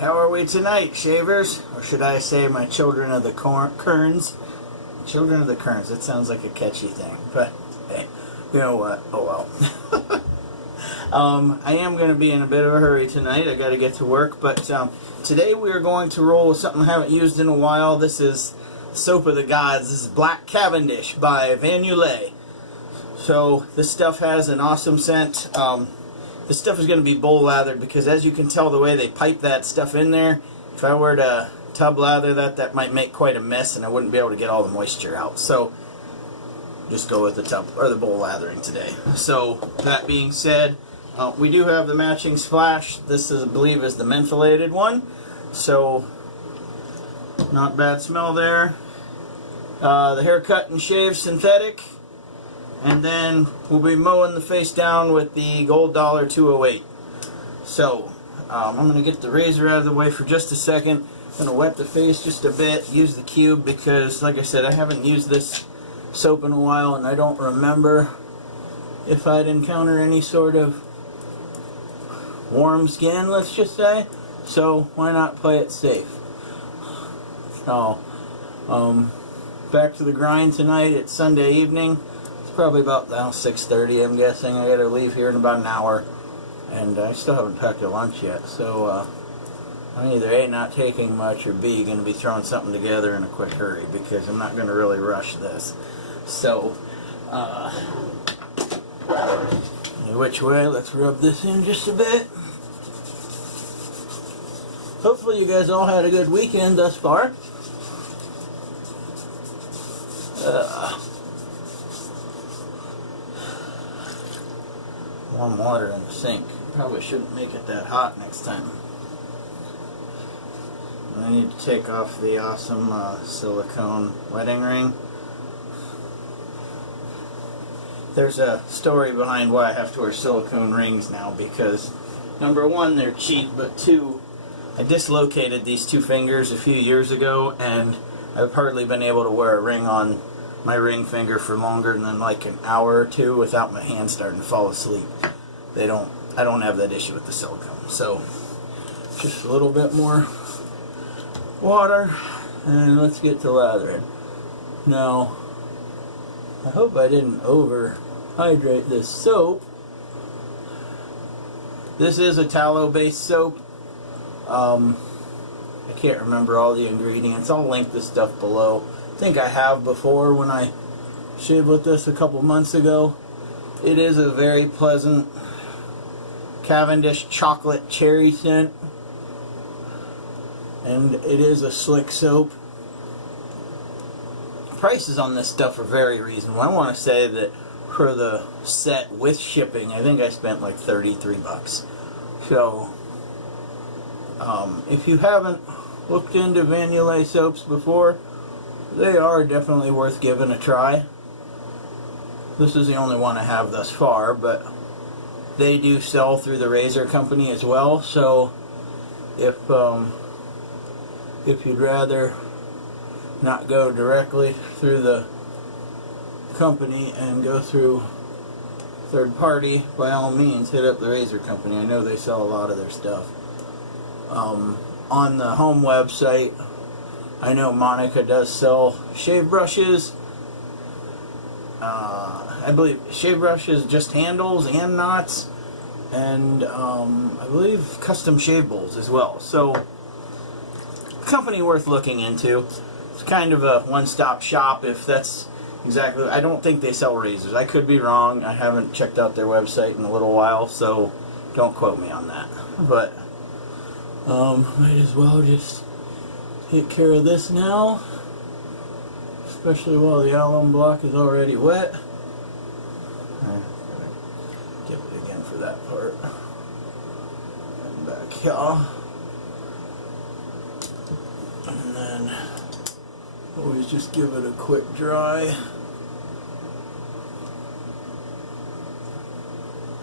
how are we tonight, shavers? Or should I say my children of the kerns? Children of the kerns, that sounds like a catchy thing. But, hey, you know what? Oh well. I am going to be in a bit of a hurry tonight. I got to get to work. But today we are going to roll with something I haven't used in a while. This is Soap of the Gods. This is Black Cavendish by Yulay. So this stuff has an awesome scent. This stuff is going to be bowl lathered because, as you can tell, the way they pipe that stuff in there, if I were to tub lather that might make quite a mess, and I wouldn't be able to get all the moisture out. So just go with the tub or the bowl lathering today. So that being said, we do have the matching splash. This is, I believe, is the mentholated one. So not bad smell there. The haircut and shave synthetic. And then we'll be mowing the face down with the Gold Dollar 208. So, I'm going to get the razor out of the way for just a second. I'm going to wet the face just a bit, use the cube, because, like I said, I haven't used this soap in a while, and I don't remember if I'd encounter any sort of warm skin, let's just say. So, why not play it safe? So, back to the grind tonight. It's Sunday evening. Probably about now 6:30, I'm guessing. I gotta leave here in about an hour, and I still haven't packed a lunch yet. So I'm either A, not taking much, or B, gonna be throwing something together in a quick hurry because I'm not gonna really rush this. So which way? Let's rub this in just a bit. Hopefully you guys all had a good weekend thus far. Warm water in the sink. Probably shouldn't make it that hot next time. And I need to take off the awesome silicone wedding ring. There's a story behind why I have to wear silicone rings now, because number one, they're cheap, but two, I dislocated these two fingers a few years ago, and I've hardly been able to wear a ring on my ring finger for longer than like an hour or two without my hand starting to fall asleep. I don't have that issue with the silicone. So just a little bit more water, and let's get to lathering. Now, I hope I didn't overhydrate this soap. This is a tallow based soap. I can't remember all the ingredients. I'll link this stuff below. I think I have before when I shaved with this a couple months ago. It is a very pleasant Cavendish chocolate cherry scent, and it is a slick soap. Prices on this stuff are very reasonable. I want to say that for the set with shipping, I think I spent like 33 bucks. So if you haven't looked into Yulay soaps before, they are definitely worth giving a try. This is the only one I have thus far, but they do sell through the razor company as well. So if you'd rather not go directly through the company and go through third party, by all means hit up the razor company. I know they sell a lot of their stuff. On the home website, I know Monica does sell shave brushes. I believe shave brushes, just handles and knots, and I believe custom shave bowls as well. So, company worth looking into. It's kind of a one-stop shop, if that's exactly. I don't think they sell razors. I could be wrong. I haven't checked out their website in a little while, so don't quote me on that. But might as well just take care of this now, especially while the alum block is already wet. Give it again for that part. And back here. And then always just give it a quick dry.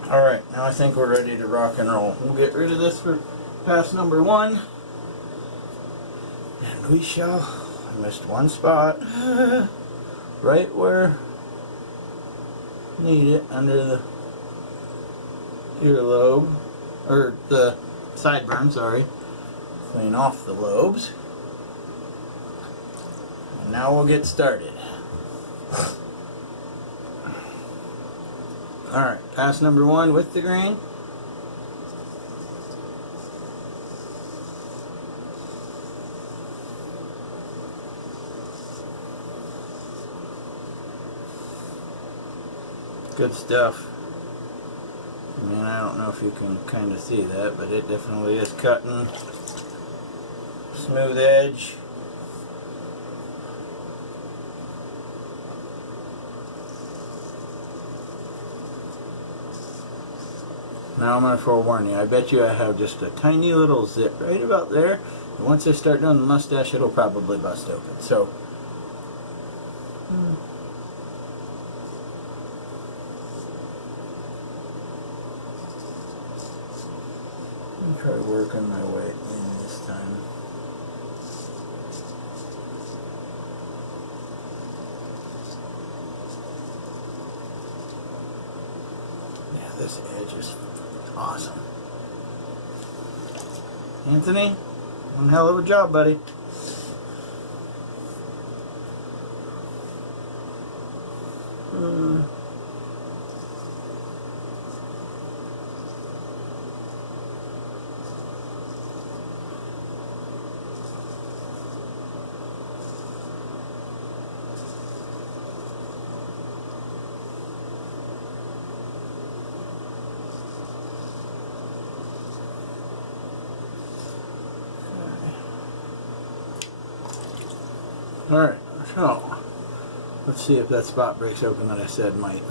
Alright, now I think we're ready to rock and roll. We'll get rid of this for pass number one. And we shall. I missed one spot. Right where I need it, under the earlobe. Or the sideburn, sorry. Clean off the lobes. And now we'll get started. Alright, pass number 1 with the grain. Good stuff. I mean, I don't know if you can kind of see that, but it definitely is cutting. Smooth edge. Now I'm going to forewarn you, I bet you I have just a tiny little zip right about there. And once I start doing the mustache, it'll probably bust open. So, I'll try working my way in this time. Yeah, this edge is awesome. Anthony, one hell of a job, buddy. Alright, so let's see if that spot breaks open that I said might.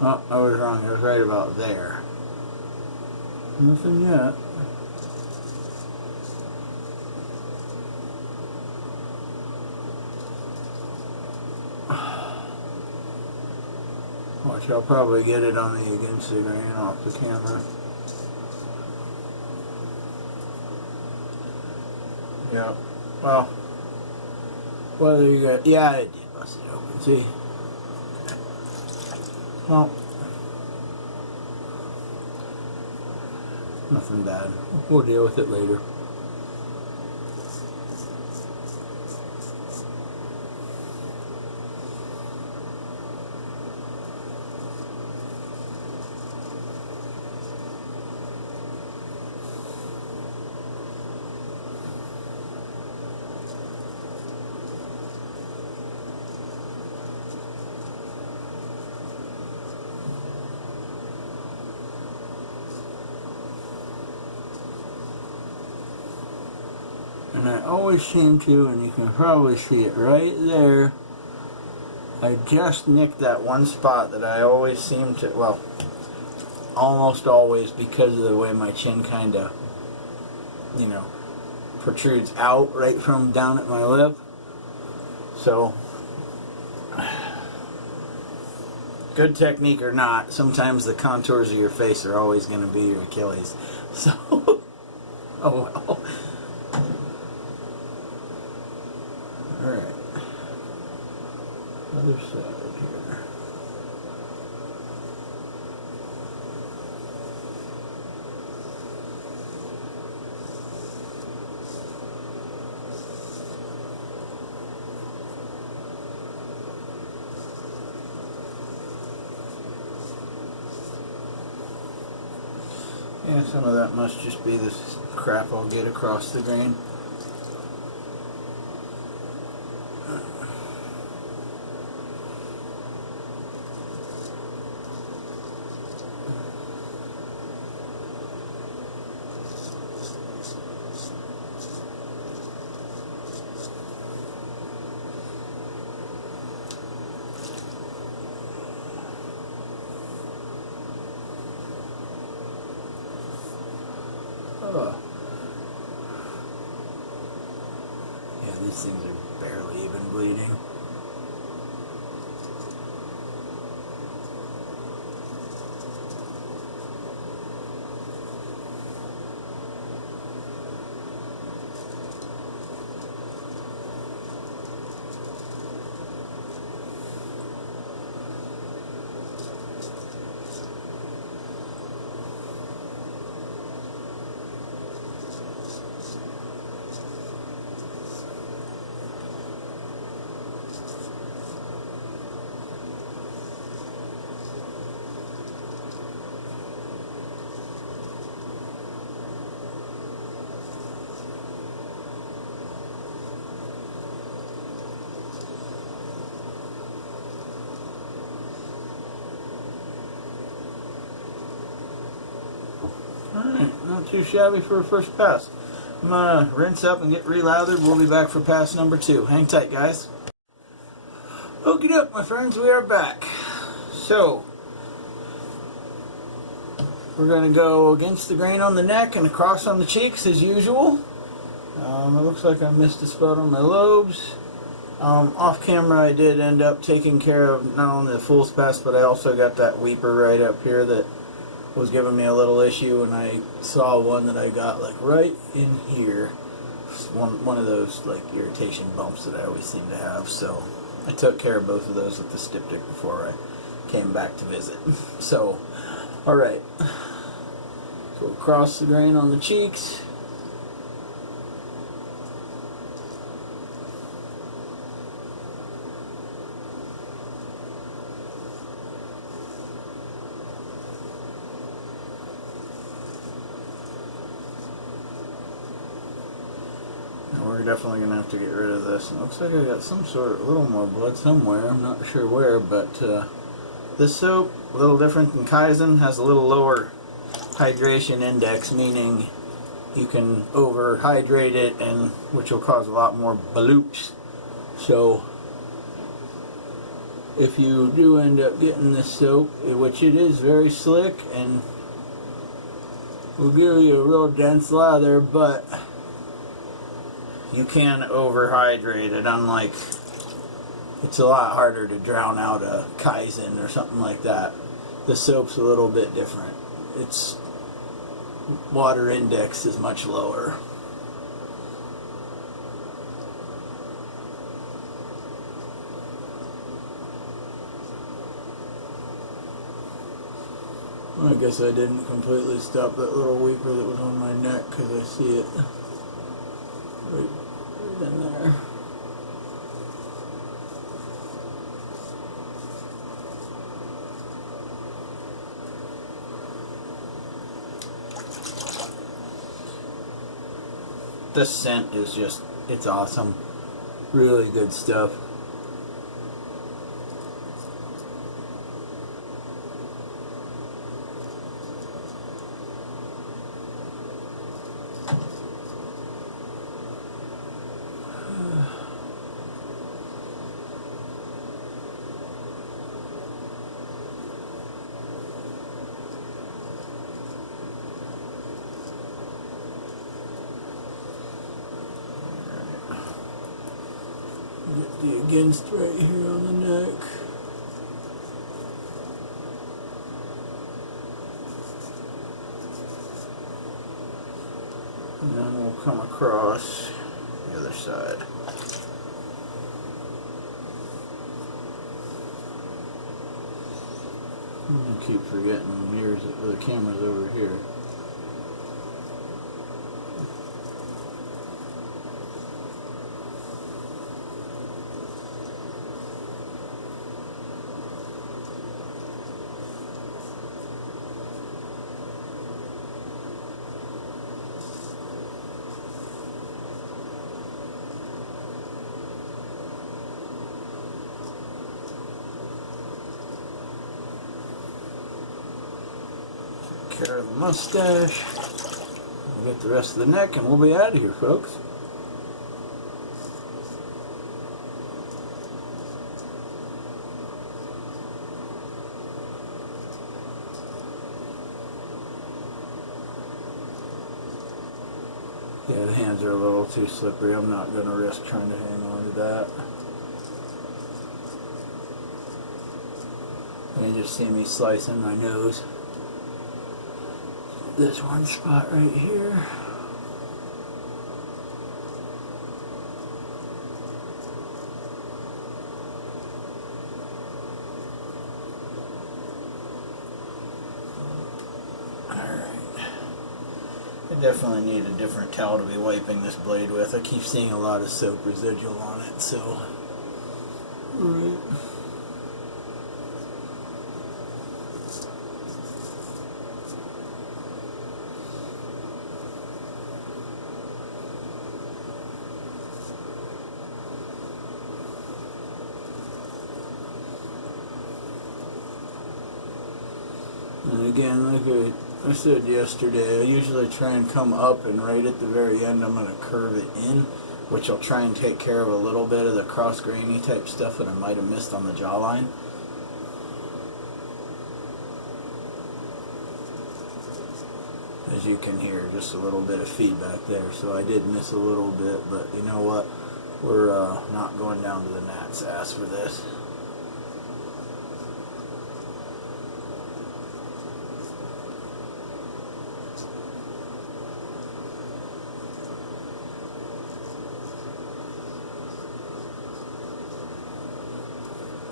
Oh, I was wrong. It was right about there. Nothing yet. Watch, I'll probably get it on the against the grain off the camera. Yeah, well, whether you got, yeah, it did bust it open, see? Well, nothing bad. We'll deal with it later. And I always seem to, and you can probably see it right there, I just nicked that one spot that I always seem to, well, almost always, because of the way my chin kind of, you know, protrudes out right from down at my lip. So, good technique or not, sometimes the contours of your face are always going to be your Achilles. So, oh well. Alright, other side here. Yeah, some of that must just be this crap I'll get across the grain. Yeah, these things are barely even bleeding. Alright, not too shabby for a first pass. I'm gonna rinse up and get relathered. We'll be back for pass number 2. Hang tight, guys. Okie doke, my friends, we are back. So, we're going to go against the grain on the neck and across on the cheeks as usual. It looks like I missed a spot on my lobes. Off camera I did end up taking care of not only the fool's pass, but I also got that weeper right up here that was giving me a little issue, and I saw one that I got like right in here. One of those like irritation bumps that I always seem to have, so I took care of both of those with the styptic before I came back to visit. So, alright. So across the grain on the cheeks. We're definitely going to have to get rid of this. It looks like I got some sort of little more blood somewhere. I'm not sure where, but this soap, a little different than Kaizen, has a little lower hydration index, meaning you can overhydrate it, and which will cause a lot more baloops. So if you do end up getting this soap, which it is very slick and will give you a real dense lather, but you can overhydrate it, unlike it's a lot harder to drown out a Kaizen or something like that. The soap's a little bit different. Its water index is much lower. I guess I didn't completely stop that little weeper that was on my neck because I see it right in there. This scent is just, it's awesome. Really good stuff. Get the against right here on the neck. And then we'll come across the other side. I keep forgetting the camera's over here. Care of the mustache. We'll get the rest of the neck and we'll be out of here, folks. Yeah, the hands are a little too slippery. I'm not going to risk trying to hang on to that. You can just see me slicing my nose. This one spot right here. Alright. I definitely need a different towel to be wiping this blade with. I keep seeing a lot of soap residual on it, so. Alright. And again, like I said yesterday, I usually try and come up, and right at the very end I'm going to curve it in, which will try and take care of a little bit of the cross-grainy type stuff that I might have missed on the jawline. As you can hear, just a little bit of feedback there, so I did miss a little bit, but you know what? We're not going down to the gnat's ass for this.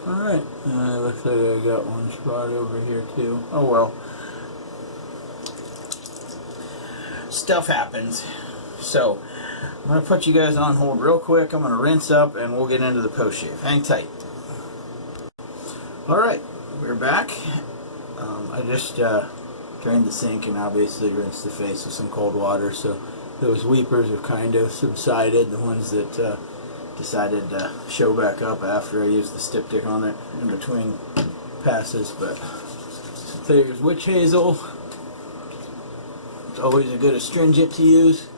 Alright, looks like I got one spot over here too. Oh well. Stuff happens. So, I'm going to put you guys on hold real quick. I'm going to rinse up and we'll get into the post shave. Hang tight. Alright, we're back. I just drained the sink and obviously rinsed the face with some cold water. So, those weepers have kind of subsided. The ones that decided to show back up after I used the styptic on it in between passes. But there's witch hazel. It's always a good astringent to use.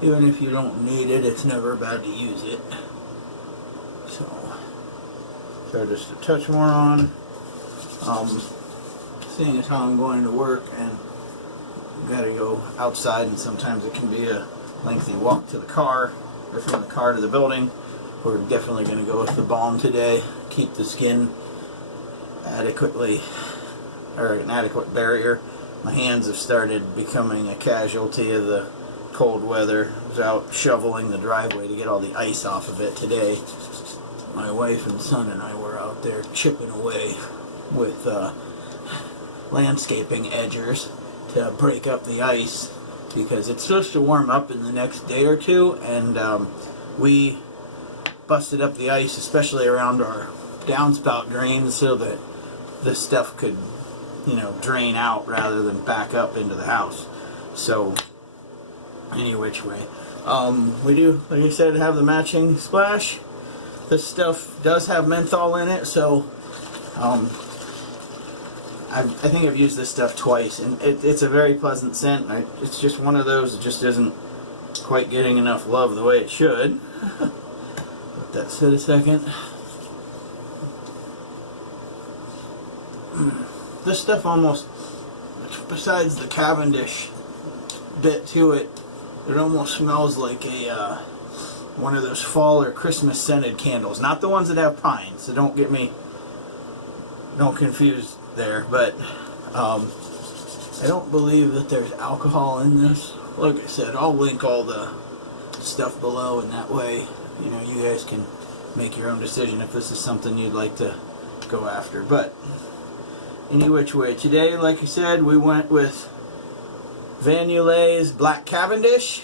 Even if you don't need it, it's never bad to use it. So just a touch more on. Seeing as how I'm going to work and gotta go outside, and sometimes it can be a lengthy walk to the car, or from the car to the building. We're definitely going to go with the balm today. Keep the skin adequately, or an adequate barrier. My hands have started becoming a casualty of the cold weather. I was out shoveling the driveway to get all the ice off of it today. My wife and son and I were out there chipping away with landscaping edgers to break up the ice, because it's supposed to warm up in the next day or two, and we busted up the ice, especially around our downspout drains, so that this stuff could, you know, drain out rather than back up into the house. So any which way, we do, like I said, have the matching splash. This stuff does have menthol in it, so I think I've used this stuff twice, and it's a very pleasant scent. It's just one of those that just isn't quite getting enough love the way it should. Let that sit a second. This stuff almost, besides the Cavendish bit to it, it almost smells like a one of those fall or Christmas scented candles. Not the ones that have pine, so don't confuse there, but I don't believe that there's alcohol in this. Like I said, I'll link all the stuff below, and that way, you know, you guys can make your own decision if this is something you'd like to go after. But any which way, today, like I said, we went with Van Yulay's Black Cavendish.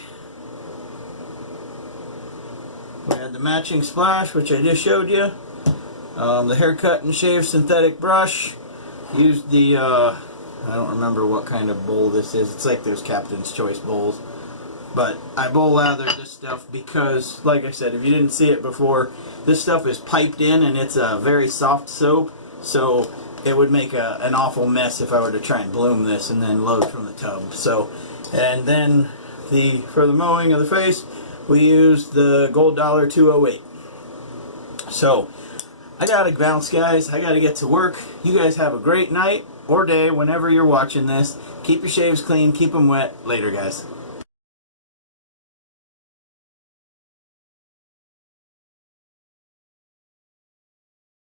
We had the matching splash, which I just showed you. The haircut and shave synthetic brush. Used the, I don't remember what kind of bowl this is. It's like those Captain's Choice bowls. But I bowl lathered this stuff because, like I said, if you didn't see it before, this stuff is piped in and it's a very soft soap. So it would make an awful mess if I were to try and bloom this and then load from the tub. So, and then for the mowing of the face, we used the Gold Dollar 208. So, I gotta bounce, guys. I gotta get to work. You guys have a great night or day whenever you're watching this. Keep your shaves clean, keep them wet. Later, guys.